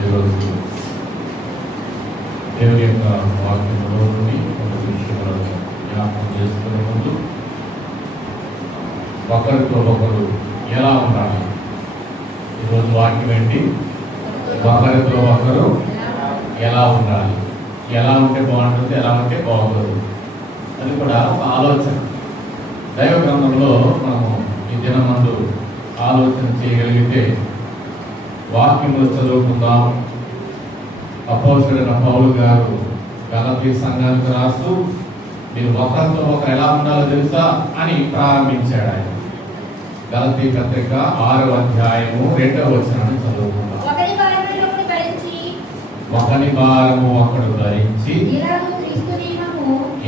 ఈరోజు దేవుని యొక్క వాక్యంలో నుండి కొన్ని విషయాలను జ్ఞాపకం చేసుకునే ముందు ఒకరితో ఒకరు ఎలా ఉండాలి? ఈరోజు వాక్యం ఏంటి? ఒకరితో ఒకరు ఎలా ఉండాలి? ఎలా ఉంటే బాగుంటుంది, ఎలా ఉంటే బాగుంటుంది, అది కూడా ఒక ఆలోచన. దైవ గ్రంథంలో మనము ఈ దినమందు ఆలోచన చేయగలిగితే వాక్యములు చదువుకుందాం. అపోస్తలుడైన పౌలు గారు గలతీ సంఘానికి రాస్తూ మీరు ఒకరితో ఒకరు ఎలా ఉండాలో తెలుసా అని ప్రారంభించాడు. ఆయన గలతీ పత్రిక 6వ అధ్యాయము 2వ వచనాన్ని చదువుకుందాం. ఒకని భారము ఒకడు ధరించి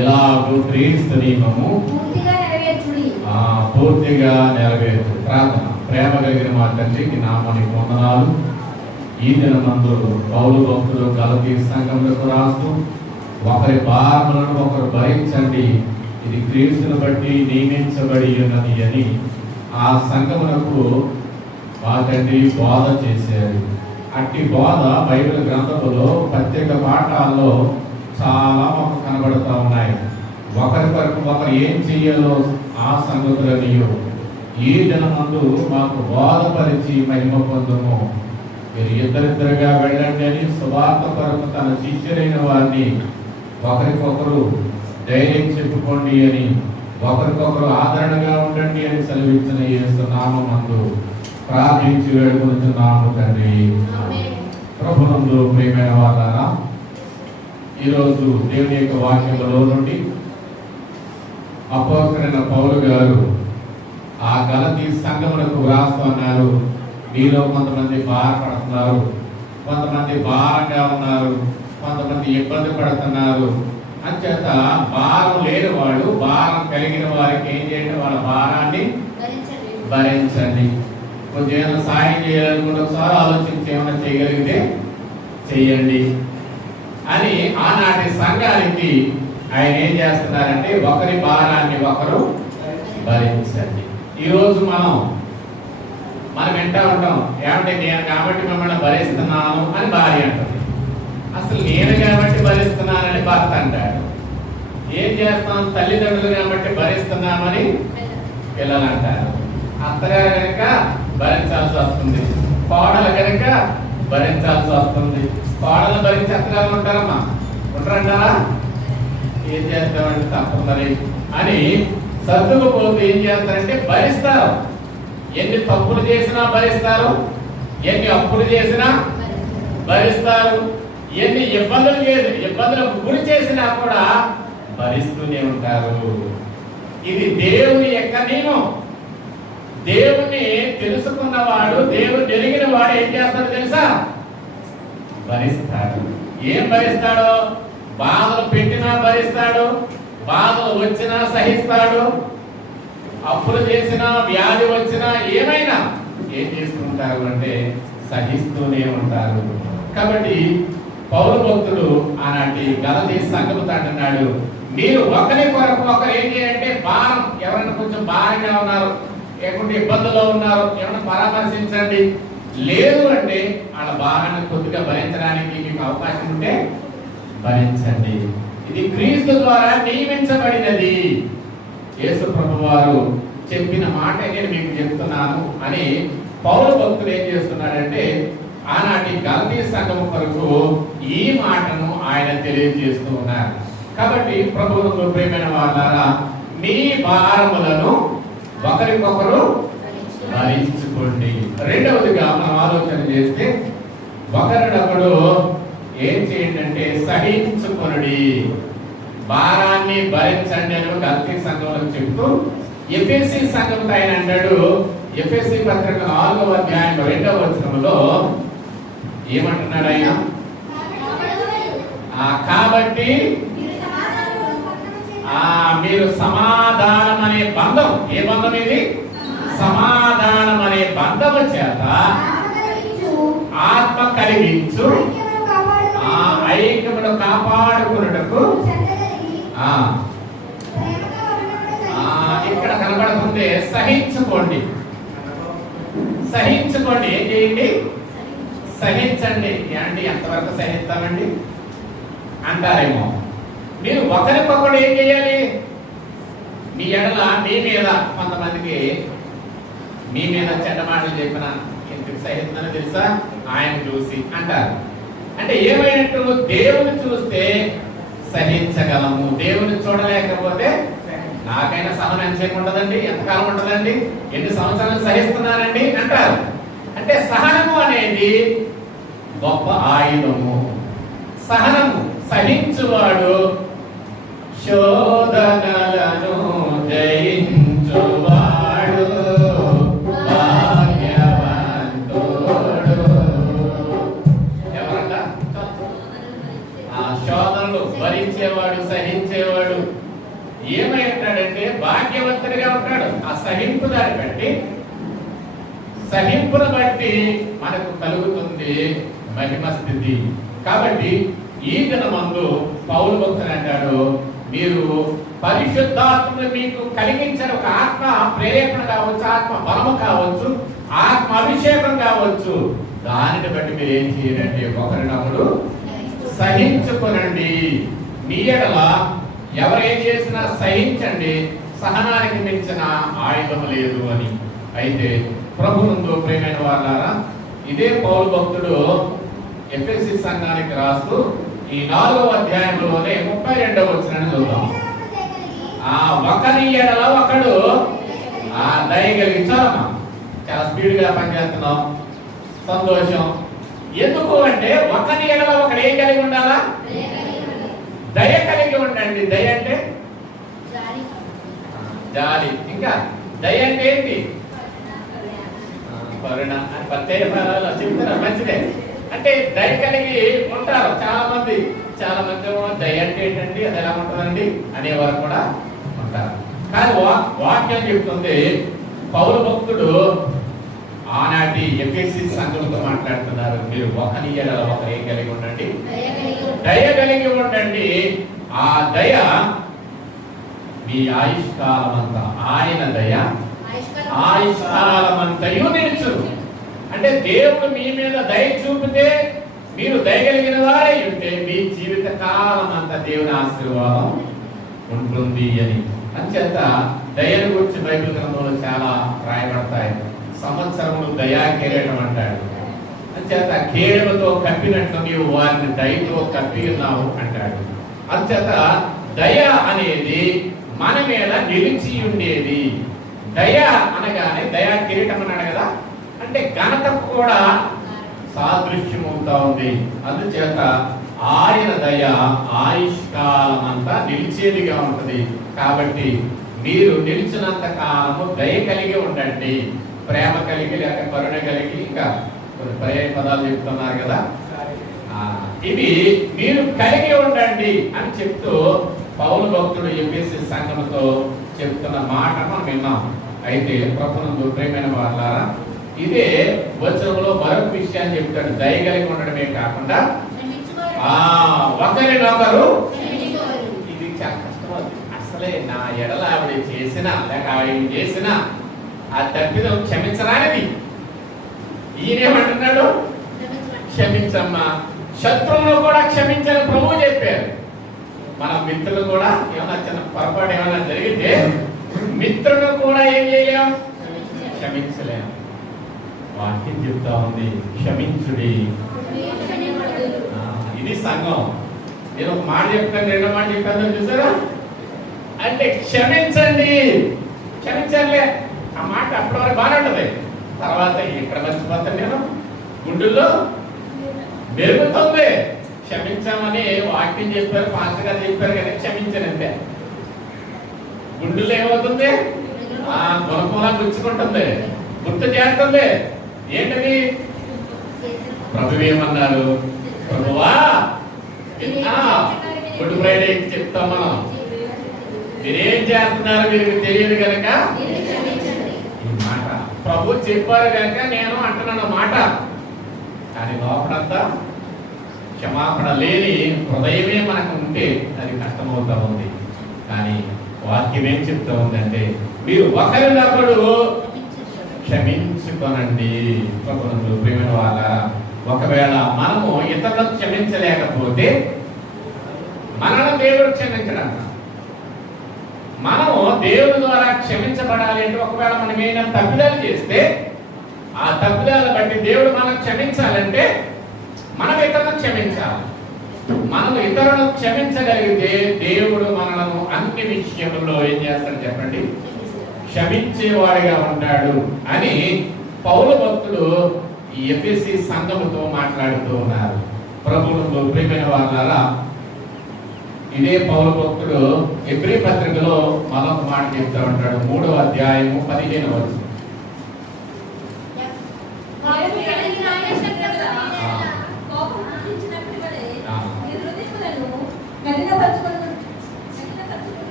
ఇలాగూ క్రీస్తు నియమము పూర్తిగా నెరవేర్చు. ప్రార్థన. ప్రేమ కలిగిన మా తండ్రికి నామానికి వందనాలు. ఈ దినమందు పౌలు భక్తులు గలతీ సంఘములకు రాస్తూ ఒకరి భారములను ఒకరు భరించండి, ఇది క్రీస్తును బట్టి నియమించబడి ఉన్నది అని ఆ సంఘములకు మా తండ్రి బోధ చేశారు. అట్టి బోధ బైబిల్ గ్రంథములో ప్రత్యేక పాఠాల్లో చాలా మాకు కనబడుతూ ఉన్నాయి. ఒకరి కొరకు ఒకరు ఏం చేయాలో ఆ సంగతులనియో ఈ దినమందు మాకు బోధపరిచి మహిమ పొందుము. మీరు ఇద్దరిద్దరుగా వెళ్ళండి అని సువార్త కొరకు తన శిష్యులైన వారిని ఒకరికొకరు ధైర్యం చెప్పుకోండి అని, ఒకరికొకరు ఆదరణగా ఉండండి అని సెలవించిన యేసు నామమందు ప్రార్థించి వేడుకొనుచున్నాము తండ్రి. ప్రభునందు ప్రియమైన వారారా, ఈరోజు దేవుని యొక్క వాక్యములో నుండి అపోస్తలుడైన పౌలు గారు ఆ గలతీ సంఘములకు వ్రాస్తున్నారు. మీలో కొంతమంది బాధపడుతున్నారు, కొంతమంది భారంగా ఉన్నారు, కొంతమంది ఇబ్బంది పడుతున్నారు. అంచేత భారం లేని వాళ్ళు, భారం కలిగిన వారికి ఏం చేయండి? వాళ్ళ భారాన్ని భరించండి. కొంచెం ఏమైనా సాయం చేయాలనుకున్న ఒకసారి ఆలోచించి ఏమైనా చేయగలిగితే చెయ్యండి అని ఆనాటి సంఘానికి ఆయన ఏం చేస్తున్నారంటే ఒకరి భారాన్ని ఒకరు భరించండి. ఈరోజు మనం వింటా ఉంటాం, ఏమంటే నేను కాబట్టి మిమ్మల్ని భరిస్తున్నాను అని భార్య అంటుంది. అసలు నేను కాబట్టి భరిస్తున్నానని భర్త అంటాడు. ఏం చేస్తాం? తల్లిదండ్రులు కాబట్టి భరిస్తున్నామని పిల్లలు అంటారు. అత్తగారు కనుక భరించాల్సి వస్తుంది, కోడలు కనుక భరించాల్సి వస్తుంది. కోడలు భరించి అత్తగారు ఉంటారమ్మా, ఉంటారంటారా? ఏం చేస్తామంటే తప్పనిసరి అని సర్దుకుపోతే ఏం చేస్తారంటే భరిస్తారు. ఎన్ని తప్పులు చేసినా భరిస్తారు, ఎన్ని అప్పులు చేసినా భరిస్తారు, ఎన్ని ఇబ్బందులకు గురి చేసినా కూడా భరిస్తూనే ఉంటారు. ఇది దేవుని యొక్క నియమం. దేవుణ్ణి తెలుసుకున్నవాడు, దేవుడు ఎరిగిన వాడు ఏం చేస్తాడో తెలుసా? భరిస్తాడు. ఏం భరిస్తాడో? బాధలు పెట్టినా భరిస్తాడు, బాధలు వచ్చినా సహిస్తాడు, అప్పులు చేసినా వ్యాధి వచ్చినా ఏమైనా ఏం చేస్తుంటారు అంటే సహిస్తూనే ఉంటారు. కాబట్టి పౌలు భక్తుడు ఆనాటి గలతీ సంఘముతో అంటున్నాడు, మీరు ఒకరి కొరకు ఒకరు ఏం చేయంటే భారం, ఎవరైనా కొంచెం భారంగా ఉన్నారు, లేకుంటే ఇబ్బందుల్లో ఉన్నారు, ఏమైనా పరామర్శించండి. లేదు అంటే వాళ్ళ భారాన్ని కొద్దిగా భరించడానికి మీకు అవకాశం ఉంటే భరించండి. ఇది క్రీస్తు ద్వారా నియమించబడినది. యేసు ప్రభు వారు చెప్పిన మాట నేను మీకు చెప్తున్నాను అని పౌలు భక్తుడు ఏం చేస్తున్నాడంటే ఆనాటి గలతీ సంఘం కొరకు ఈ మాటను ఆయన తెలియజేస్తూ ఉన్నారు. కాబట్టి ప్రభువుకు ప్రియమైన వారారా, మీ భారములను ఒకరికొకరు భరించుకోండి. రెండవదిగా మనం ఆలోచన చేస్తే ఒకరినొకడు ఏం చేయండి అంటే సహించుకొనుడి, భారాన్ని భరించండి అని గలతీ సంఘంలో చెప్తూ ఎఫెసీ సంఘంతో ఆయన అంటాడు. ఎఫెసీ పత్రిక 4వ అధ్యాయం 2వ వచనంలో ఏమంటున్నాడు ఆయన? కాబట్టి మీరు సమాధానం అనే బంధం, ఏ బంధం ఇది? సమాధానం అనే బంధము చేత ఆత్మ కలిగించు ఐక్యమును కాపాడుకున్నటకు ఇక్కడ కనబడుతుంది సహించుకోండి. సహించుకోండి. ఏం చేయండి? సహించండి. ఏమండి ఎంతవరకు సహిస్తామండి అంటారేమో. మీరు ఒకరికొకరు ఏం చేయాలి? మీ ఎడల మీ మీద కొంతమందికి మీ మీద చెడ్డ మాటలు చెప్పిన ఎందుకు సహిస్తున్నారో తెలుసా? ఆయన చూసి అంటారు. అంటే ఏమైనట్టు? దేవుని చూస్తే సహించగలము, దేవుని చూడలేకపోతే నాకైనా సహనం ఎంతసేపు ఉంటుందండి, ఎంతకాలం ఉంటుందండి, ఎన్ని సంవత్సరాలు సహిస్తున్నానండి అంటారు. అంటే సహనము అనేది గొప్ప ఆయుధము. సహనము సహించువాడు శోధనలను జయించువాడు భాగ్యవంతుడు. ఎవరంట? ఆ శోధనలు భరించేవాడు, సహించేవాడు ఏమై ఉంటాడంటే భాగ్యవంతుడిగా ఉంటాడు. ఆ సహింపు దాన్ని బట్టి, సహింపును బట్టి మనకు కలుగుతుంది మహిమ స్థితి. కాబట్టి ఈ దినమందు పౌలు భక్తుడు అంటాడు, మీరు పరిశుద్ధాత్మను మీకు కలిగించిన ఒక ఆత్మ ప్రేరేపణ కావచ్చు, ఆత్మ బలము కావచ్చు, ఆత్మ అభిషేకం కావచ్చు, దానిని బట్టి మీరు ఏం చేయాలంటే ఒకరినప్పుడు సహించుకోనండి. మీ ఎడల ఎవరేం చేసినా సహించండి, సహనానికి మించిన ఆయుధం లేదు అని. అయితే ప్రభువునందు ప్రియమైన వారులారా, ఇదే పౌలు భక్తుడు ఎఫెసీ సంఘానికి రాస్తూ ఈ 4వ అధ్యాయంలోనే 32వ వచనాన్ని చూద్దాం. ఒకరి ఎడల ఒకడు దయ కలిగించాలమ్మా. చాలా స్పీడ్ గా పనిచేస్తున్నాం, సంతోషం. ఎందుకు అంటే ఒకరి ఎడల ఒకడు ఏం కలిగి ఉండాలా? దయ కలిగి ఉండండి. దయ అంటే జాలి. ఇంకా దయ అంటే ఏంటి? కరుణ అని ప్రత్యేక పదాలు చెప్తారా? మంచిదే. అంటే దయ కలిగి ఉంటారు చాలా మంది. దయ అంటే ఏంటండి, అది ఎలా ఉంటుందండి అనేవారు కూడా ఉంటారు. కానీ వాక్యం చెప్తుంది, పౌలు భక్తుడు ఆనాటి ఎఫెసీ సంఘంతో మాట్లాడుతున్నారు. మీరు ఒకరి ఎడల ఒకరు ఏం కలిగి ఉండండి? దయ కలిగి ఉండండి. ఆ దయ మీ ఆయుష్కాలమంతా, ఆయన దయ ఆయుష్కాలమంతయు నిలుచు. అంటే దేవుడు మీ మీద దయ చూపితే, మీరు దయ కలిగిన వారే ఉంటే మీ జీవిత కాలం అంతా దేవుని ఆశీర్వాదం ఉంటుంది అని. అంచేత దయను గురించి బైబిల్ గ్రంథంలో చాలా రాయబడతాయి. సంవత్సరములు దయా కిరీటం అంటాడు. అంచేత కేడలతో కప్పినట్లు నీవు వారిని దయతో కప్పి ఉన్నావు అంటాడు. అంచేత దయ అనేది మన మీద నిలిచి ఉండేది. దయ అనగానే దయా కిరీటం అన్నాడు కదా, అంటే ఘనతకు కూడా సాదృశ్యం అవుతా ఉంది. అందుచేత ఆయన దయ ఆయుష్కాలం అంతా నిలిచేదిగా ఉంటుంది. కాబట్టి మీరు నిలిచినంత కాలము దయ కలిగి ఉండండి, ప్రేమ కలిగి లేక కరుణ కలిగి, ఇంకా పర్యాయ పదాలు చెప్తున్నారు కదా, ఇవి మీరు కలిగి ఉండండి అని చెప్తూ పౌలు భక్తుడు ఎఫెసీ సంఘముతో చెప్తున్న మాట మనం విన్నాం. అయితే ప్రభువునందు ప్రియమైన వారులారా, ఇదే వచనంలో మరొక విషయాన్ని చెప్తాడు. దయ కలిగి ఉండడమే కాకుండా ఒకరినొకరు, ఇది చాలా కష్టం. అసలే నా ఎడల ఆవిడ చేసిన లేక ఆవిడ చేసిన ఆ తప్పిదం క్షమించరానిది. ఈయనేమంటున్నాడు? క్షమించమ్మా. శత్రువును కూడా క్షమించని ప్రభువు చెప్పారు. మన మిత్రులు కూడా ఏమైనా చిన్న పొరపాటు ఏమైనా జరిగితే మిత్రులను కూడా ఏం చేయలేం? క్షమించలేం. వాక్యం చెప్తా ఉంది, క్షమించుడి. ఇది సంఘం. నేను ఒక మాట చెప్తాను, రెండో మాట చెప్పాను చూసారా? అంటే క్షమించండి, క్షమించలే. ఆ మాట అప్పటి వరకు బాగా ఉంటుంది. తర్వాత ఇక్కడ మర్చిపోతాను నేను, గుండెల్లో మెరుగుతుంది. క్షమించామని వాక్యం చెప్పారు, పాస్టర్ గారు చెప్పారు కానీ క్షమించనంతే. గుండెల్లో ఏమవుతుంది? గుణకులా గుచ్చుకుంటుంది, గుర్తు చేస్తుంది. ఏంటది? ప్రభు ఏమన్నారు? ప్రభువా, గుడ్ ఫ్రైడే చెప్తాం మనం, మీరేం చేస్తున్నారు మీకు తెలియదు కనుక ఈ మాట ప్రభు చెప్పారు కనుక నేను అంటున్నాను మాట. కానీ లోపలంతా క్షమాపణ లేని హృదయమే మనకు ఉంటే అది కష్టమవుతా ఉంది. కానీ వాక్యం ఏం చెప్తా ఉందంటే, మీరు ఒకరినొకడు క్షమించుకొనండి. ప్రియమైన వాళ్ళ, ఒకవేళ మనము ఇతరులకు క్షమించలేకపోతే మనల్ని దేవుడు క్షమించడం. మనము దేవుని ద్వారా క్షమించబడాలి అంటే ఒకవేళ మనం ఏమైనా తప్పిదాలు చేస్తే ఆ తప్పిదాలను బట్టి దేవుడు మనం క్షమించాలంటే మనం ఇతరులను క్షమించాలి. మనం ఇతరులను క్షమించగలిగితే దేవుడు మనలను అన్ని విషయంలో ఏం చేస్తాడు చెప్పండి? క్షమించేవాడిగా ఉంటాడు అని పౌలు భక్తుడు ఈ ఎఫెసీ సంఘముతో మాట్లాడుతూ ఉన్నారు. ప్రభువుకు ప్రియమైన వాళ్ళారా, ఇదే పౌలు భక్తుడు హెబ్రీ పత్రికలో మరొక మాట చెప్తూ ఉంటాడు. 3వ అధ్యాయము 15వ వచనం.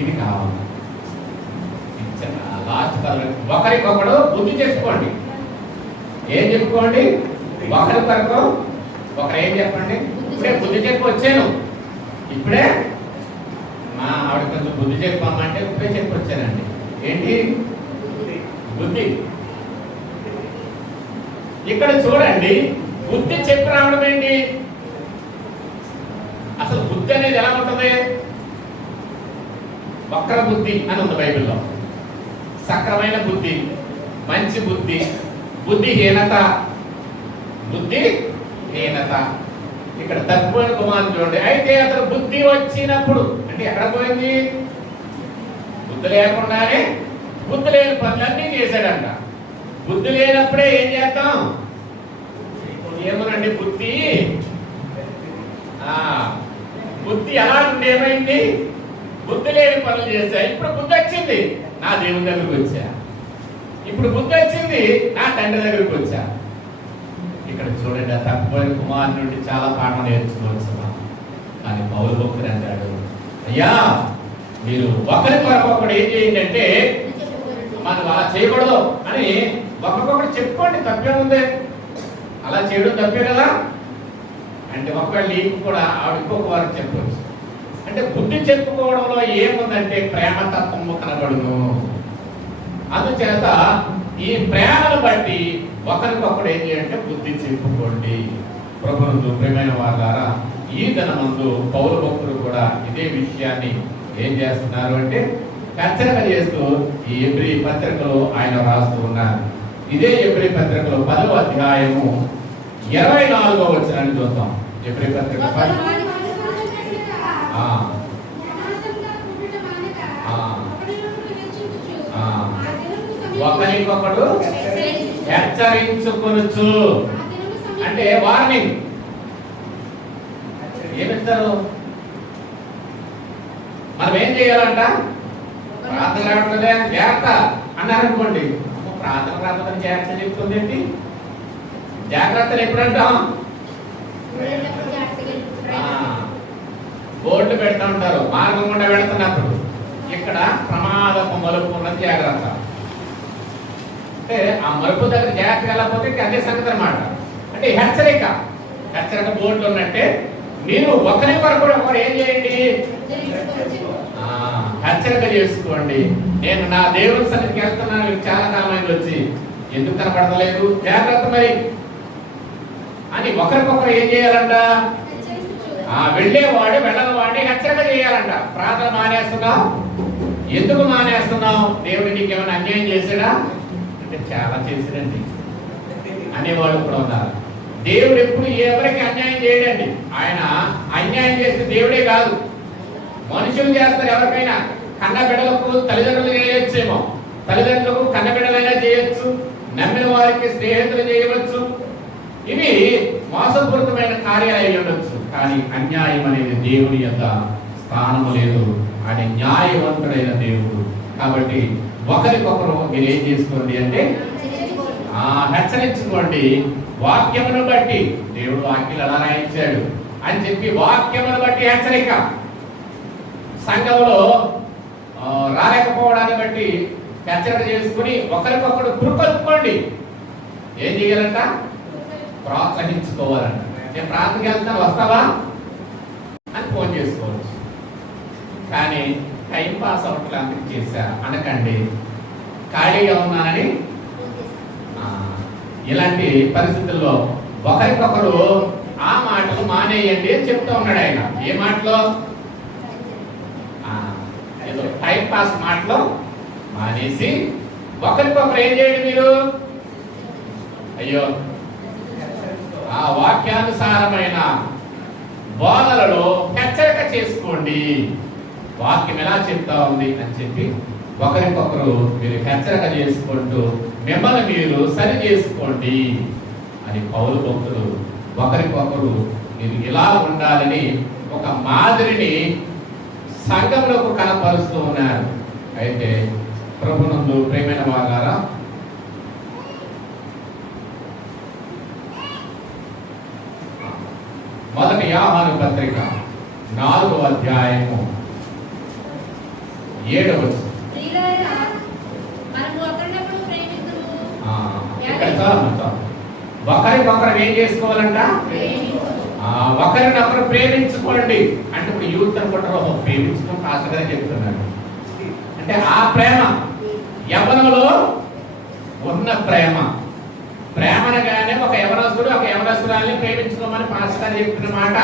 ఇది కావాలి. లాస్ట్ ఒకరికొకడు బుద్ధి చెప్పుకోండి. ఏం చెప్పుకోండి? ఒకరికొరకు ఒకరు ఏం చెప్పండి? ఇప్పుడే బుద్ధి చెప్పి వచ్చాను. ఇప్పుడే మా ఆవిడ కొంచెం బుద్ధి చెప్పామంటే ఇప్పుడే చెప్పి వచ్చానండి. ఏంటి బుద్ధి? ఇక్కడ చూడండి, బుద్ధి చెప్పి రావడం ఏంటి? అసలు బుద్ధి అనేది ఎలా ఉంటుంది? వక్ర బుద్ధి అని ఉంది బైబిల్లో. సక్రమైన బుద్ధి, మంచి బుద్ధి, బుద్ధిహీనత. బుద్ధిహీనత. ఇక్కడ తప్పిపోయిన కుమారుడు చూడండి. అయితే అతను బుద్ధి వచ్చినప్పుడు అంటే ఎక్కడ పోయింది? బుద్ధి లేకుండానే బుద్ధి లేని పనులన్నీ చేశాడంట. బుద్ధి లేనప్పుడే ఏం చేస్తాం? ఏమోనండి బుద్ధి బుద్ధి ఎలా ఏమైంది? బుద్ధి లేని పనులు చేశా. ఇప్పుడు బుద్ధి వచ్చింది, నా దేవుని దగ్గరికి వచ్చా. ఇప్పుడు బుద్ధి వచ్చింది, నా తండ్రి దగ్గరికి వచ్చా. ఇక్కడ చూడండి, ఆ తప్పిపోయిన కుమారు నుండి చాలా పాఠం నేర్చుకోవచ్చు. కానీ పౌలు భక్తుడు అంటాడు, అయ్యా మీరు ఒకరికొకరు ఏం చేయండి అంటే మనం అలా చేయకూడదు అని ఒకరికొకరు చెప్పుకోండి. తప్పే ఉంది, అలా చేయడం తప్పే కదా. అంటే ఒకవేళ నీకు కూడా ఆవిడ ఇంకొక వారికి చెప్పవచ్చు. అంటే బుద్ధి చెప్పుకోవడంలో ఏముందంటే ప్రేమతత్వము కనబడును. అందుచేత ఈ ప్రేమను బట్టి ఒకరికొకరు ఏం చేయంటే బుద్ధి చెప్పుకోండి. ప్రభువునందు ప్రియమైన వారులారా, ఈ దినమందు పౌలు భక్తులు కూడా ఇదే విషయాన్ని ఏం చేస్తున్నారు అంటే హెచ్చరిక చేస్తూ ఈ హెబ్రీ పత్రికలో ఆయన రాస్తూ ఉన్నారు. ఇదే హెబ్రీ పత్రికలో 10వ అధ్యాయము 24వ వచనాన్ని చూద్దాం. హెబ్రీ పత్రిక ఒకరికొకడు హెచ్చరించుకొనుచు అంటే వార్నింగ్. ఏమిస్తారు? మనం ఏం చేయాలంట? ప్రార్థన రావట్లేదే జాగ్రత్త అన్నారనుకోండి. ప్రార్థన రావట్లేదని జాగ్రత్త చెప్తుంది ఏంటి? జాగ్రత్తలు ఎప్పుడంటాం? బోర్డు పెడతా ఉంటారు మార్గం గుండా వెళుతున్నప్పుడు. ఇక్కడ ప్రమాదపు మలుపు ఉన్నది, జాగ్రత్త అంటే ఆ మలుపు దగ్గర జాగ్రత్త వెళ్ళకపోతే అదే సంగతి అన్నమాట. అంటే హెచ్చరిక బోర్డులు ఉన్నట్టే మీరు ఒకరికొకరు ఒకరు ఏం చేయండి? హెచ్చరిక చేసుకోండి. నేను నా దేవుని సన్నిధికి వెళ్తున్నాను, చాలా కాలమైంది వచ్చి ఎందుకు కనపడతలేదు, జాగ్రత్త మరి అని ఒకరికొకరు ఏం చేయాలంట? వెళ్ళేవాడు వెళ్ళని వాడిని హెచ్చరిక చేయాలంట. ప్రార్థన మానేస్తున్నావు, ఎందుకు మానేస్తున్నావు? దేవుడు నీకేమైనా అన్యాయం చేశాడా అంటే చాలా చేశాడండి అనేవాళ్ళు కూడా ఉన్నారు. దేవుడు ఎప్పుడు ఎవరికి అన్యాయం చేయడండి. ఆయన అన్యాయం చేస్తే దేవుడే కాదు, మనుషులు చేస్తారు. ఎవరికైనా కన్న బిడ్డలకు తల్లిదండ్రులు చేయొచ్చేమో, తల్లిదండ్రులకు కన్న బిడ్డలైనా చేయొచ్చు, నమ్మిన వారికి స్నేహితులు చేయవచ్చు. ఇవి మోసపూరితమైన కార్యాలు అయి ఉండొచ్చు. కానీ అన్యాయం అనేది దేవుని యొక్క స్థానము లేదు. ఆయన న్యాయవంతుడైన దేవుడు. కాబట్టి ఒకరికొకరు మీరు ఏం చేసుకోండి అంటే హెచ్చరించుకోండి. వాక్యమును బట్టి, దేవుడు వాక్యాలు ఎలా రాయించాడు అని చెప్పి వాక్యమును బట్టి హెచ్చరిక. సంఘంలో రాలేకపోవడాన్ని బట్టి హెచ్చరిక చేసుకుని ఒకరికొకరు పురుకొల్పుకోండి. ఏం చేయాలంట? ప్రోత్సహించుకోవాలంట. నేను ప్రార్థనకి వెళ్తాను, వస్తావా అని ఫోన్ చేసుకోవచ్చు. కానీ టైం పాస్ అవట్లే అందుకు చేశా అనకండి, ఖాళీగా ఉన్నానని. ఇలాంటి పరిస్థితుల్లో ఒకరికొకరు ఆ మాటలు మానేయండి అని చెప్తా ఉన్నాడు ఆయన. ఏ మాటలో? ఏదో టైం పాస్ మాటలో మానేసి ఒకరికొకరు ఏం చేయండి మీరు? అయ్యో, ఆ వాక్యానుసారమైన బోధనలో హెచ్చరిక చేసుకోండి. వాక్యం ఎలా చెప్తా ఉంది అని చెప్పి ఒకరికొకరు మీరు హెచ్చరిక చేసుకుంటూ మిమ్మల్ని మీరు సరి చేసుకోండి అని పౌలు భక్తులు ఒకరికొకరు మీరు ఇలా ఉండాలని ఒక మాదిరిని సంఘంలోకి కనపరుస్తూ ఉన్నారు. అయితే ప్రభునందు ప్రియమైన వారారా, మొదటి యోహాను పత్రిక 4వ అధ్యాయము 7వ వచనం. ఒకరికొకరు ఏం చేసుకోవాలంట? ఒకరినొకరు ప్రేమించుకోండి. అంటే ఇప్పుడు యూత్ అనుకుంటారు, ప్రేమించుకోండి కాస్తగానే చెప్తున్నారు. అంటే ఆ ప్రేమ యవ్వనంలో ఉన్న ప్రేమ, ప్రేమనగానే ఒక యవనస్తుడు ఒక యవనస్తురాల్ని ప్రేమించుకోమని పాస్టర్ చెప్తున్న మాట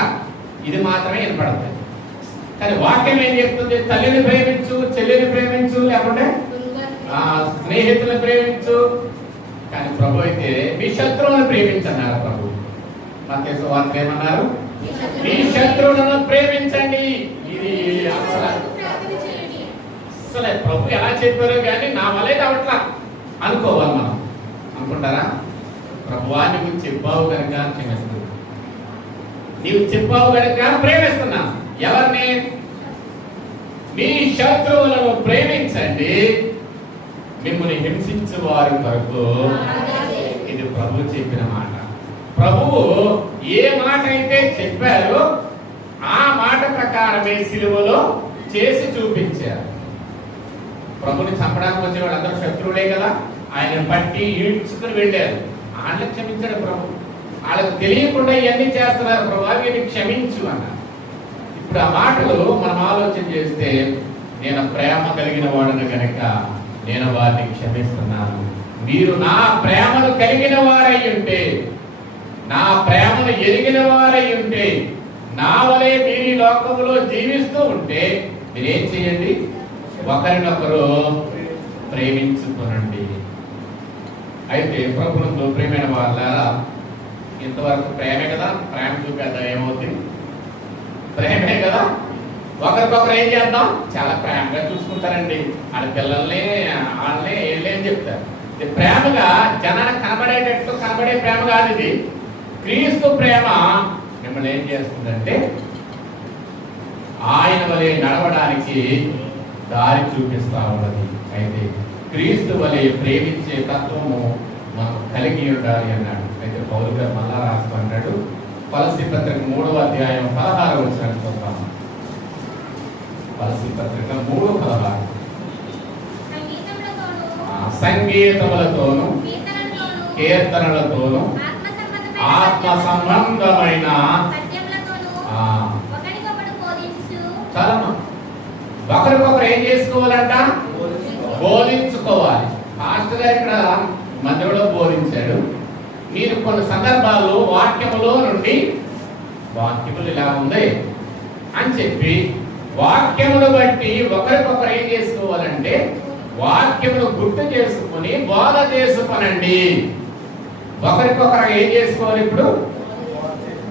ఇది మాత్రమే వినపడుతుంది. కానీ వాక్యం ఏం చెప్తుంది? తల్లిని ప్రేమించు, చెల్లిని ప్రేమించు, లేకుంటే స్నేహితులను ప్రేమించు. కానీ ప్రభు అయితే మీ శత్రువులను ప్రేమించన్నారు. ప్రభు మత్తయి సువార్తలో ఏమన్నారు? మీ శత్రువులను ప్రేమించండి. ఇది అసలు ప్రభు ఎలా చెప్పారో కానీ నా వల్లే అవట్లా అనుకోవాలి మనం. అనుకుంటారా? ప్రభువాన్ని గురించి చెప్పావు కనుక క్షమిస్తూ, నీవు చెప్పావు కనుక ప్రేమిస్తున్నా. ఎవరిని? మీ శత్రువులను ప్రేమించండి, మిమ్మల్ని హింసించు వారి కొరకు. ఇది ప్రభు చెప్పిన మాట. ప్రభువు ఏ మాట అయితే చెప్పారో ఆ మాట ప్రకారమే సిలువలో చేసి చూపించారు. ప్రభుని చంపడానికి వచ్చిన వాళ్ళందరూ శత్రువులే కదా, ఆయన పట్టి ఈడ్చుకుని వెళ్ళారు. వాళ్ళకి క్షమించాడు ప్రభు. వాళ్ళకి తెలియకుండా ఇవన్నీ చేస్తున్నారు. ప్రభు వీరిని క్షమించు అన్నారు. ఇప్పుడు ఆ మాటలు మనం ఆలోచన చేస్తే, నేను ప్రేమ కలిగిన వాడిని కనుక నేను వారిని క్షమిస్తున్నాను. మీరు నా ప్రేమను కలిగిన వారై ఉంటే, నా ప్రేమను ఎరిగిన వారై ఉంటే, నా వలె మీరు ఈ లోకంలో జీవిస్తూ ఉంటే మీరేం చేయండి? ఒకరినొకరు ప్రేమించుకోనండి. అయితే ప్రభునందు ప్రేమైన వాళ్ళారా, ఇంతవరకు ప్రేమే కదా, ప్రేమ చూపేద్దాం. ఏమవుతుంది? ప్రేమే కదా. ఒకరికొకరు ఏం చేద్దాం? చాలా ప్రేమగా చూసుకుంటారండి. వాళ్ళ పిల్లల్ని వాళ్ళని వీళ్ళే అని చెప్తారు. ఇది ప్రేమగా జనానికి కనబడేటట్టు కనబడే ప్రేమ కాదు ఇది. క్రీస్తు ప్రేమ మిమ్మల్ని ఏం చేస్తుందంటే ఆయన వలె నడవడానికి దారి చూపిస్తా ఉన్నది. అయితే క్రీస్తు వలె ప్రేమించే తత్వము మనం కలిగి ఉండాలి అన్నాడు. అయితే పౌలు గారు మళ్ళా రాస్తూ అన్నాడు, కొలస్సీ పత్రిక 3వ అధ్యాయం 16వ వచనాన్ని చూద్దాం. కొలస్సీ పత్రిక 3:16. సంగీతములతోను కీర్తనలతోను ఆత్మ సంబంధమైన ఒకరికొకరు ఏం చేసుకోవాలంట? బోధించుకోవాలి. మాస్టర్ గారు ఇక్కడ మందిరంలో బోధించాడు. మీరు కొన్ని సందర్భాల్లో వాక్యములో నుండి వాక్యములు ఇలా ఉంది అని చెప్పి వాక్యమును బట్టి ఒకరికొకరు ఏం చేసుకోవాలంటే వాక్యమును గుర్తు చేసుకుని బోధ చేసుకొనండి. ఒకరికొకరు ఏం చేసుకోవాలి? ఇప్పుడు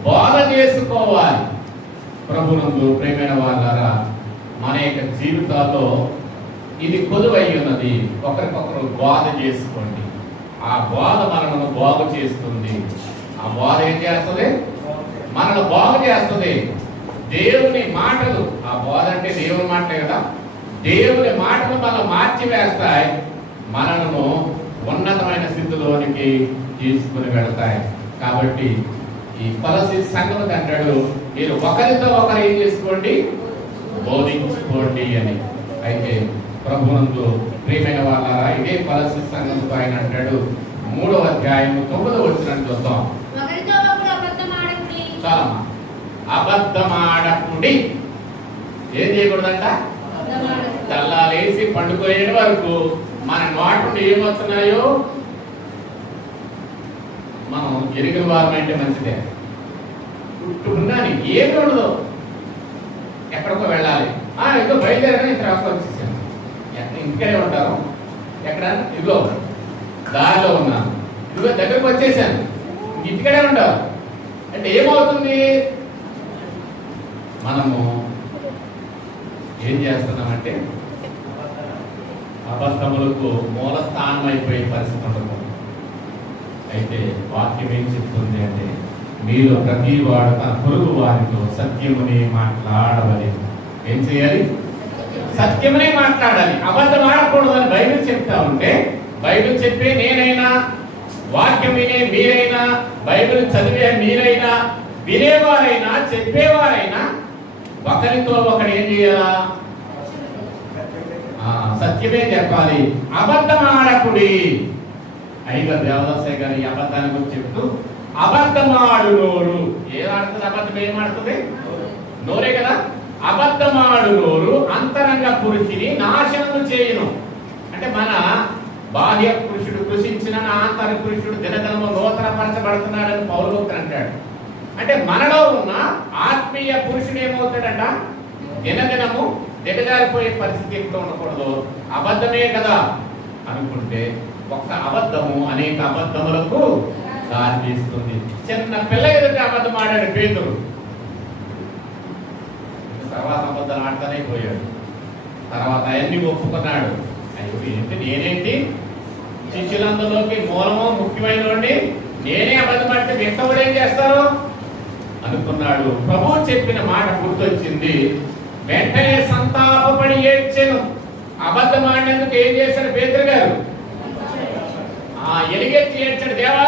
బోధ చేసుకోవాలి. ప్రభునందు ప్రేమైన వాళ్ళారా, మన యొక్క జీవితాల్లో ఇది కొలువై ఉన్నది. ఒకరికొకరు బోధ చేసుకోండి. ఆ బోధ మనను బాగు చేస్తుంది. ఆ బోధ ఏం చేస్తుంది? మనను బాగు చేస్తుంది. దేవుని మాటలు, ఆ బోధ అంటే దేవుని మాటలే కదా, దేవుని మాటలు మనం మార్చి వేస్తాయి, మనను ఉన్నతమైన స్థితిలోనికి తీసుకుని వెళ్తాయి. కాబట్టి ఈ కొలస్సీ సంఘం అంటాడు, మీరు ఒకరితో ఒకరు ఏం చేసుకోండి? బోధించుకోండి అని. అయితే ప్రభునందు ప్రియమైన వాళ్ళారా, ఇదే కొలస్సీ సంఘంతో ఆయన అంటాడు 3వ అధ్యాయం 9వ వచనాన్ని చూద్దాం. చాలమ్మా. అబద్ధమాడకుడి. ఏం చేయకూడదంట? తెల్లాలేసి పండుకోయే వరకు మన నోట నుండి ఏమవుతున్నాయో మనం ఎరిగిన వారం అంటే మంచిదే. ఉన్నాను ఏమి ఉండదు, ఎక్కడికో వెళ్ళాలి, ఇదిగో బయలుదేరని ఇక్కడ వచ్చేసాను, ఇంటికనే ఉంటారు, ఎక్కడ ఇదిగో దారిలో ఉన్నాను, ఇదిగో దగ్గరకు వచ్చేసాను, ఇంటికనే ఉంటారు అంటే ఏమవుతుంది? మనము ఏం చేస్తున్నామంటే అబద్ధములకు మూల స్థానం అయిపోయే పరిస్థితి ఉండదు. అయితే వాక్యం ఏం చెప్తుంది అంటే, మీరు ప్రతి వాడు తన పొరుగు వారితో సత్యమునే మాట్లాడవాలి. ఏం చేయాలి? సత్యమునే మాట్లాడాలి, అబద్ధం ఆడకూడదు అని బైబిల్ చెప్తా ఉంటే, బైబిల్ చెప్పే నేనైనా, వాక్యం వినే మీరైనా, బైబిల్ చదివే మీరైనా, వినేవారైనా, చెప్పేవారైనా ఒకరితో ఒకరు ఏం చేయాలా? సత్యమే చెప్పాలి, అబద్ధం ఆడకుడి. అయిగా దేవదాసయ్య గారు ఈ అబద్ధాన్ని గురించి చెప్తూ, అబద్ధమాడు నోరు. ఏమాడుతుంది? అబద్ధం ఏమాడుతుంది? నోరే కదా. అబద్ధమాడు నోరు అంతరంగ పురుషుని నాశనము చేయును. అంటే మన బాహ్య పురుషుడు కృషించిన ఆంతర పురుషుడు దినదినము నూతనపరచబడుతున్నాడని పౌలు భక్తుడు అంటాడు. అంటే మనలో ఉన్న ఆత్మీయ పురుషుడు ఏమవుతాడంట? దినదినము దిగజారిపోయే పరిస్థితి ఎప్పుడు ఉండకూడదు. అబద్ధమే కదా అనుకుంటే ఒక్క అబద్ధము అనేక అబద్ధములకు దారి తీస్తుంది. చిన్న పిల్ల ఎదుట అబద్ధం ఆడాడు పేతురు, తర్వాత అబద్ధం ఆడతానే పోయాడు. తర్వాత అవన్నీ ఒప్పుకున్నాడు. అయ్యో ఏంటి, నేనేంటి శిష్యులందరిలోకి మూలము ముఖ్యమైనవండి, నేనే అబద్ధం ఆడితే మిగతా ఏం చేస్తారు అనుకున్నాడు. ప్రభువు చెప్పిన మాట గుర్తొచ్చింది. వెంటనే సంతాపపడి ఏడ్చెను. అబద్ధం ఆడినందుకు ఏం చేశాడు పేతురు గారు? ఎలుగెత్తి ఏడ్చాడు, దేవా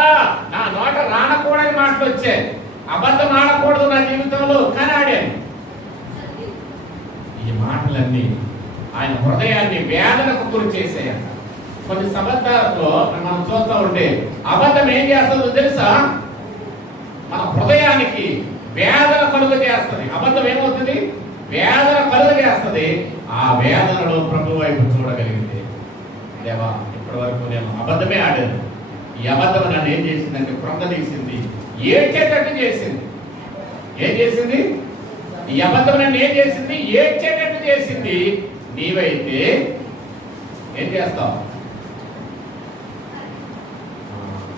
నా నోట రానకూడని మాటలు వచ్చాయి, అబద్ధం ఆడకూడదు నా జీవితంలో, కానీ ఆడాను. ఈ మాటలన్నీ ఆయన హృదయాన్ని వేదనకు గురి చేసాయంట. కొన్ని సంవత్సరాలతో మనం చూస్తూ ఉంటే అబద్ధం ఏం చేస్తుందో తెలుసా? మన హృదయానికి వేదన కలుగ చేస్తుంది. అబద్ధం ఏమవుతుంది? వేదన కలుగ చేస్తుంది. ఆ వేదనలో ప్రభు వైపు చూడగలిగితే, దేవా ఇప్పటి వరకు నేను అబద్ధమే ఆడాను, ఈ అబద్ధం నన్ను ఏం చేసిందంటే కృంగదీసింది, ఏడ్చేటట్టు చేసింది. ఏం చేసింది? ఈ అబద్ధం నన్ను ఏం చేసింది? ఏడ్చేటట్టు చేసింది. నీవైతే ఏం చేస్తావు?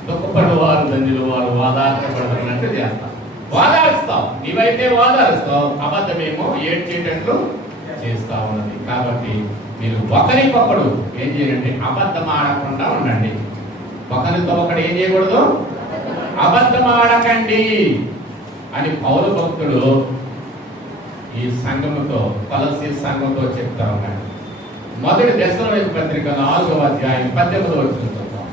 దుఃఖపడు వారు ధన్యులు, వారు వాదార్చబడినట్టు చేస్తావు, వాదారుస్తావు. నీవైతే వాదారుస్తావు, అబద్ధమేమో ఏడ్చేటట్లు చేస్తా ఉన్నది. కాబట్టి మీరు ఒకరికొకడు ఏం చేయండి? అబద్ధం ఆడకుండా ఉండండి. ఒకరితో ఒకడు ఏం చేయకూడదు? అబద్ధం ఆడకండి అని పౌలు భక్తుడు ఈ సంఘముతో, కొలస్సీ సంఘంతో చెప్తా ఉన్నాడు. మొదటి దశలోని పత్రిక 4వ అధ్యాయం 18వ వచనం చూద్దాం.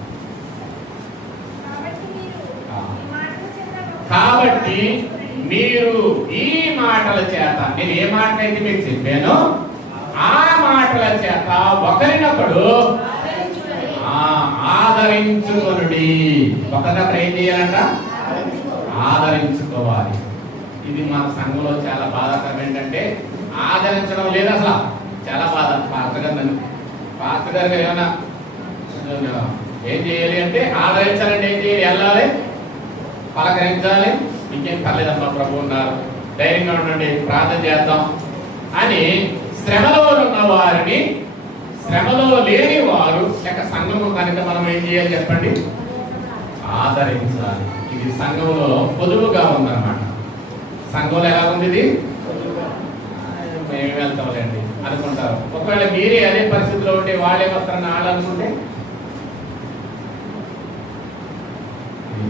కాబట్టి మీరు ఈ మాటల చేత, నేను ఏ మాట అయితే మీకు చెప్పానో ఆ మాటల చేత ఒకరినొకడు ఆదరించుకొనుడి. ఒకరినొకరు ఏం చేయాలంట? ఆదరించుకోవాలి. ఇది మన సంఘంలో చాలా బాధాకరం. ఏంటంటే ఆదరించడం లేదు అసలు. చాలా బాధ. పాస్టర్ గారు ఏమన్నా ఏం చేయాలి అంటే ఆదరించాలంటే ఏం చేయాలి? వెళ్ళాలి, పలకరించాలి, ఇంకేం పర్లేదమ్మా ప్రభు ఉన్నారు, ధైర్యంగా ఉండండి, ప్రార్థన చేద్దాం అని శ్రమలో ఉన్న వారిని, శ్రమలో లేని వారు లేక సంఘము కనుక మనం ఏం చేయాలి చెప్పండి? ఆదరించాలి. ఇది సంఘంలో పొదువుగా ఉందన్నమాట. సంఘంలో ఎలా ఉంది? ఇది మేము వెళ్తాంలేండి అనుకుంటారు. ఒకవేళ మీరే అదే పరిస్థితిలో ఉంటే వాళ్ళే వస్తారని ఆడాలనుకుంటే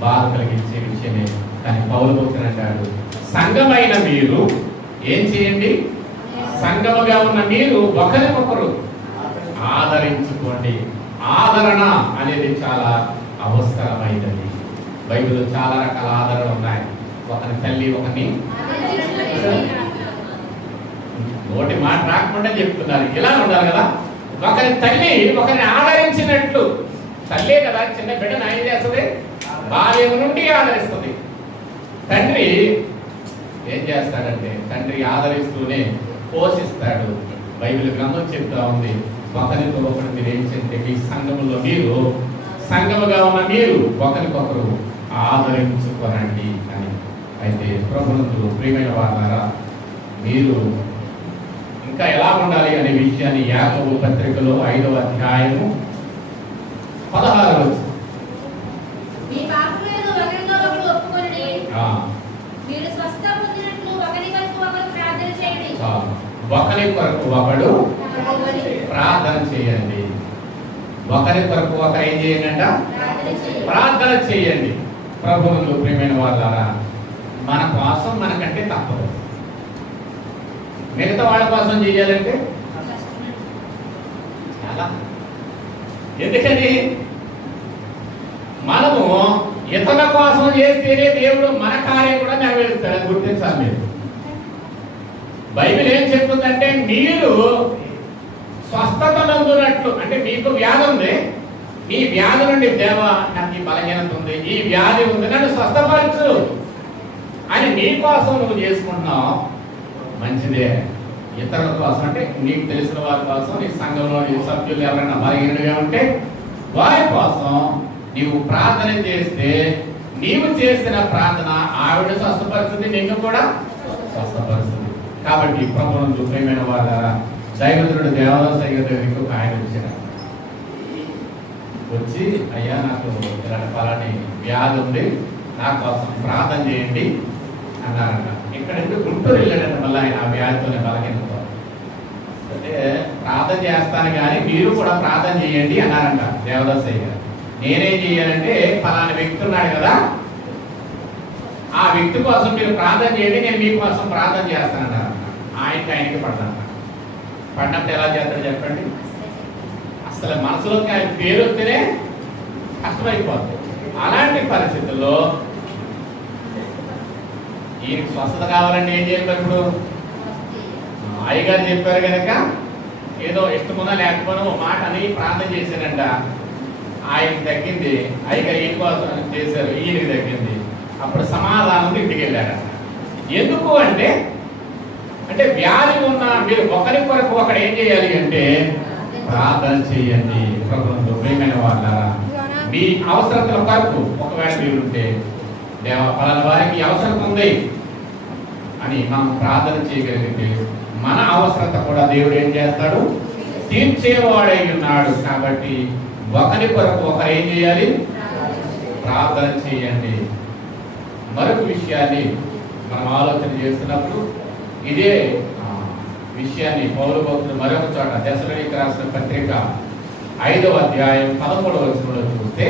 బాధ కలిగించే విషయమే. కానీ పౌలు భక్తుడు అంటాడు, సంఘమైన మీరు ఏం చేయండి? సంఘముగా ఉన్న మీరు ఒకరికొకరు ఆదరించుకోండి. ఆదరణ అనేది చాలా అవసరమైనది. బైబిల్లో చాలా రకాల ఆదరణ ఉన్నాయి. ఒకరి తల్లి ఒకరిని నోటి మాట రాకుండా చెప్తున్నారు. ఇలా ఉండాలి కదా. ఒకరి తల్లి ఒకరిని ఆదరించినట్లు. తల్లే కదా చిన్న బిడ్డను ఏం చేస్తుంది? బాల్యం నుండి ఆదరిస్తుంది. తండ్రి ఏం చేస్తాడంటే తండ్రి ఆదరిస్తూనే పోషిస్తాడు. బైబిల్ గ్రంథం చెప్తా ఉంది, ఒకరితో ఒకరు మీరు ఏం చేస్తే మీ సంఘములో మీరు సంఘముగా ఉన్న మీరు ఒకరికొకరు ఆదరించుకోరండి అని. అయితే ప్రభునందు ప్రియమైన వారారా, మీరు ఇంకా ఎలా ఉండాలి అనే విషయాన్ని యాకోబు పత్రికలో 5వ అధ్యాయము 16వ వచనం. మీ పాపములను ఒకరినొకరు ఒప్పుకొనుడి. మీరు స్వస్థత పొందినట్లు ఒకరి కొరకు ఒకరు ప్రార్థన చేయండి. ఒకరి కొరకు ఒకడు ప్రార్థన చేయండి. ఒకరి కొరకు ఒకరు ఏం చేయండి అంట? ప్రార్థన చేయండి. ప్రభువులు ప్రియమైన వాళ్ళారా, మన కోసం మనకంటే తప్పదు. మిగతా వాళ్ళ కోసం చేయాలంటే చాలా. ఎందుకని మనము ఇతరుల కోసం చేస్తేనే దేవుడు మన కార్యం కూడా నెరవేరుస్తాడు. అది గుర్తించాలి మీరు. బైబిల్ ఏం చెప్తుందంటే మీరు స్వస్థత నందునట్లు, అంటే మీకు వ్యాధి ఉంది, ఈ వ్యాధి నుండి దేవా నాకు ఈ బలహీనత ఉంది, ఈ వ్యాధి ఉంది, నన్ను స్వస్థపరచు అని నీ కోసం నువ్వు చేసుకుంటున్నావు, మంచిదే. ఇతరుల కోసం అంటే నీకు తెలిసిన వారి కోసం, నీ సంఘంలో నీ సభ్యులు ఎవరైనా బలహీనంగా ఉంటే వారి కోసం నీవు ప్రార్థన చేస్తే నీవు చేసిన ప్రార్థన ఆవిడ స్వస్థపరుస్తుంది, నిన్ను కూడా స్వస్థపరుస్తుంది. కాబట్టి ప్రభువునందు ప్రియమైన వాళ్ళ దైవజనుడు దేవాలయ దగ్గరికి ఒక ఆయన వచ్చి, అయ్యా నాకు ఇలాంటి పలాని వ్యాధి ఉంది, నా కోసం ప్రార్థన చేయండి అన్నారంట. ఇక్కడ గుంటూరు వెళ్ళాడంట. మళ్ళీ ఆయన ఆ వ్యాధితోనే బలహీనతో. అంటే ప్రార్థన చేస్తాను కానీ మీరు కూడా ప్రార్థన చేయండి అన్నారంట దేవదాసయ్య గారు. నేనేం చేయాలంటే పలాని వ్యక్తి ఉన్నాడు కదా, ఆ వ్యక్తి కోసం మీరు ప్రార్థన చేయండి, నేను మీకోసం ప్రార్థన చేస్తానన్నారంట. ఆయనకి పడతాను. పడినప్పుడు ఎలా చేస్తాడు చెప్పండి? అసలు మనసులోకి ఆయన పేరు వస్తేనే కష్టమైపోతుంది. అలాంటి పరిస్థితుల్లో ఈయనకి స్వస్థత కావాలంటే ఏం చేయాలి? ఇప్పుడు అయ్యగారు చెప్పారు కనుక ఏదో ఇష్టమున్నా లేకపోయినా ఓ మాట అని ప్రార్థన చేశారంట. ఆయనకి తగ్గింది. అయ్యగారు ఈయన కోసం చేశారు, ఈయనకి తగ్గింది. అప్పుడు సమాధానం ఇంటికి వెళ్ళారంట. ఎందుకు అంటే వ్యాధి ఉన్న మీరు ఒకరి కొరకు ఒకడు ఏం చేయాలి అంటే ప్రార్థన చేయండి. ప్రభువునందు ప్రియమైన వాళ్ళారా, మీ అవసరతల కొరకు ఒకవేళ మీరుంటే దేవా పలానా వారికి అవసరం ఉంది అని మనం ప్రార్థన చేయగలిగితే మన అవసరత కూడా దేవుడు ఏం చేస్తాడు? తీర్చేవాడై ఉన్నాడు. కాబట్టి ఒకరి కొరకు ఒకరు ఏం చేయాలి? ప్రార్థన చేయండి. మరొక విషయాన్ని మనం ఆలోచన చేస్తున్నప్పుడు ఇదే విషయాన్ని పౌలు భక్తులు మరొక చోట దశలోనికి రాసిన పత్రిక 5వ అధ్యాయం 13వ వచనంలో చూస్తే,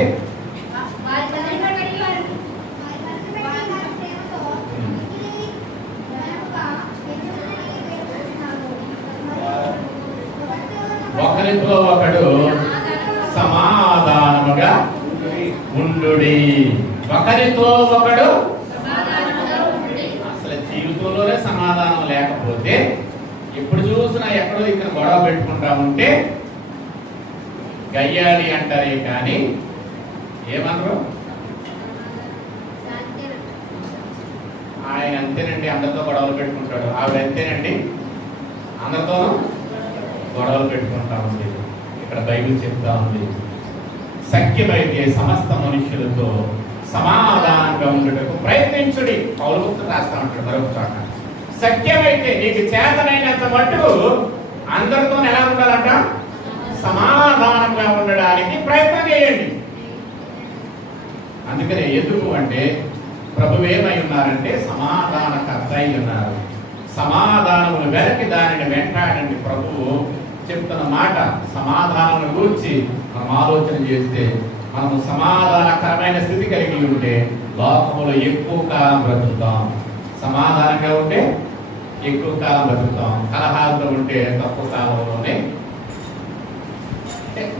ఒకరితో ఒకడు సమాధానముగా ఉండుడి. ఒకరితో ఒకడు అసలు జీవితంలోనే సమాధానం లేకపోతే ఎప్పుడు చూసినా ఎక్కడో ఇక్కడ గొడవ పెట్టుకుంటా ఉంటే గయ్యాలి అంటారే కానీ ఏమన్నారు? ఆయన అంతేనండి, అందరితో గొడవలు పెట్టుకుంటాడు. ఆవిడ అంతేనండి, అందరితో గొడవలు పెట్టుకుంటా ఉంది. ఇక్కడ బైబిల్ చెప్తా ఉంది, సఖ్యమైతే సమస్త మనుషులతో సమాధానంగా ఉండటకు ప్రయత్నించుడి. పౌలు భక్తుడు రాస్తా ఉంటాడు మరొక చోట. సఖ్యమైతే నీకు చేతనైనంత మట్టుకు అందరితో ఎలా ఉండాలంట? సమాధానంగా ఉండడానికి ప్రయత్నం చేయండి. అందుకనే ఎందుకు అంటే ప్రభువు ఏమై ఉన్నారంటే సమాధానకర్త అయి ఉన్నారు. సమాధానమును వెనక్కి దానిని వెంటాడండి. ప్రభువు చెప్తున్న మాట సమాధానం గురించి మనం ఆలోచన చేస్తే మనము సమాధానకరమైన స్థితి కలిగి ఉంటే లోకంలో ఎక్కువ కాలం బ్రతుకుతాం. సమాధానంగా ఉంటే ఎక్కువ కాలం బ్రతుకుతాం. కలహాలతో ఉంటే తక్కువ కాలంలోనే.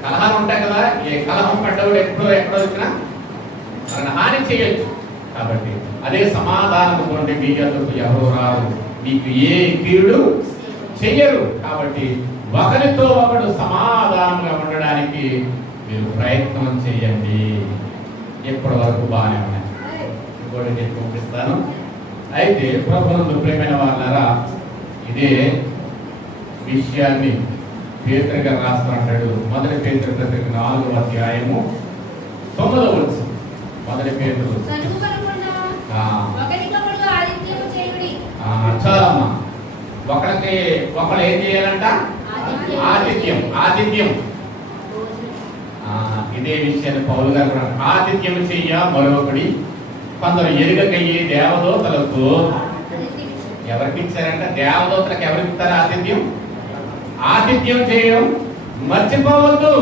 కలహాలు ఉంటాయి కదా, ఏ కలహం పడ్డవాడు ఎక్కడో వచ్చినా మనల్ని హాని చేయొచ్చు. కాబట్టి అదే సమాధానం ఉంటే మీ వద్దకు ఎవరు రారు, మీకు ఏ కీడు చెయ్యరు. కాబట్టి ఒకరితో ఒకడు సమాధానంగా ఉండడానికి మీరు ప్రయత్నం చేయండి. ఎప్పటి వరకు బాగానే ఉన్నాయి. ఇంకోటి నేను చూపిస్తాను. అయితే ప్రభువునందు ప్రియమైన వాళ్ళారా, ఇదే విషయాన్ని పేతురు గారు రాస్తాడు. మొదటి పేతురు పత్రిక 4వ అధ్యాయము 9వ వచనం. మొదటి పేతురు చదువుకొనకుండా ఒకరికొకడు ఆతిథ్యము చేయుడి. చాలమ్మా. ఒకళ్ళు ఏం చేయాలంట? ఆతిథ్యం. ఇదే విషయాన్ని పౌలు గారు కూడా ఆతిథ్యం చెయ్య మరొకడి కొందరు ఎరుగకయ్యి దేవదూతలకు ఎవరికి ఇచ్చారంట? దేవదూతలకు ఎవరికి ఇస్తారు ఆతిథ్యం చేయడం మర్చిపోవద్దు.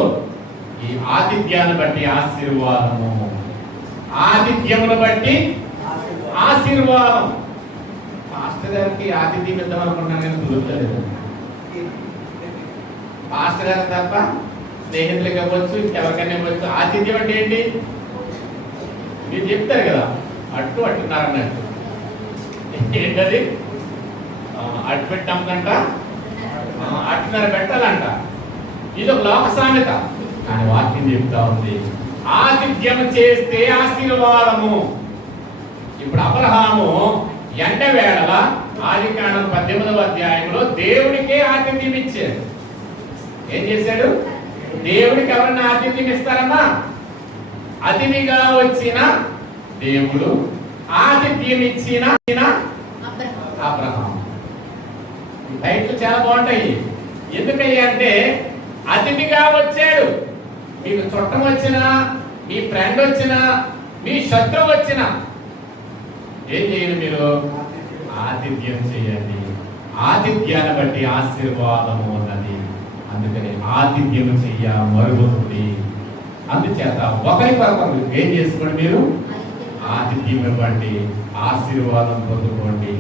ఈ ఆతిథ్యాన్ని బట్టి ఆశీర్వాదము, ఆతిథ్యమును బట్టి ఆశీర్వాదం. పాస్టర్ గారికి ఆతిథ్యం ఇద్దాం అనుకున్నాను, నేను కుదురుతలేదు. పాస్టర్ గారు తప్ప స్నేహితులకు ఇవ్వచ్చు, ఇంకెవరికైనా ఇవ్వచ్చు. ఆతిథ్యం అంటే ఏంటి? మీరు చెప్తారు కదా, అట్టున్నారన్నట్టు. ఏంటది? అట్టు పెట్టామంట, అట్టున్నర పెట్టాలంట. ఇది ఒక లోక సామెత, కానీ వాక్యం చెప్తా ఉంది ఆతిథ్యం చేస్తే ఆశీర్వాదము. ఇప్పుడు అబ్రహాము ఎండ వేళల ఆదికాండం 18వ అధ్యాయంలో దేవుడికే ఆతిథ్యం ఇచ్చాడు. ఏం చేశాడు? దేవుడికి ఎవరన్నా ఆతిథ్యం ఇస్తారమ్మా? అతిథిగా వచ్చిన దేవుడు ఆతిథ్యం ఇచ్చిన అబ్రహాము. ఈ టైట్లు చాలా బాగుంటాయి. ఎందుకయ్యా అంటే అతిథిగా వచ్చాడు. మీకు చుట్టం వచ్చినా, మీ ఫ్రెండ్ వచ్చినా, మీ శత్రువు వచ్చినా ఏం చేయండి? మీరు ఆతిథ్యం చేయండి. ఆతిథ్యాన్ని బట్టి ఆశీర్వాదము ఉన్నది. అందుకని ఆతిథ్యం చెయ్య మరుగుతుంది. అందుచేత ఒకరికొకరు ఏం చేసుకోండి? మీరు ఆతిథ్యం ఇవ్వండి, ఆశీర్వాదం పొందుకోండి.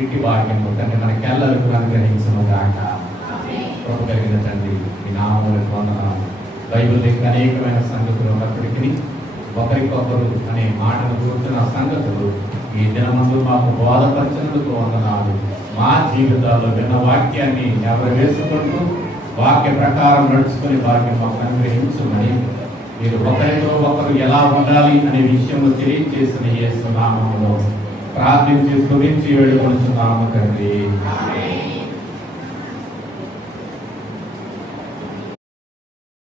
ఇంటి వాక్యం తండ్రి మనకెల్లరికూ అనుగ్రహించను గాక. ప్రభు కలిగిన తండ్రి, మీ నామములకు వందనాలు. బైబిల్ దగ్గర అనేకమైన సంగతులు ఉన్నప్పటికీ ఒకరికొకరు అనే మాటను కూర్చున్న సంగతులు ఈ దినమందు మాకు బోధపరచినందుకు వందనాలు. మా జీవితాల్లో విన్న వాక్యాన్ని ఎవరు వేసుకుంటూ వాక్య ప్రకారం నడుచుకుని వాక్యం మాకు అనుగ్రహించమని, మీరు ఒకరితో ఒకరు ఎలా ఉండాలి అనే విషయంలో తెలియజేసిన యేసు నామములో ప్రార్థించి స్తుతించి వేడుకొనుచున్నాము తండ్రి.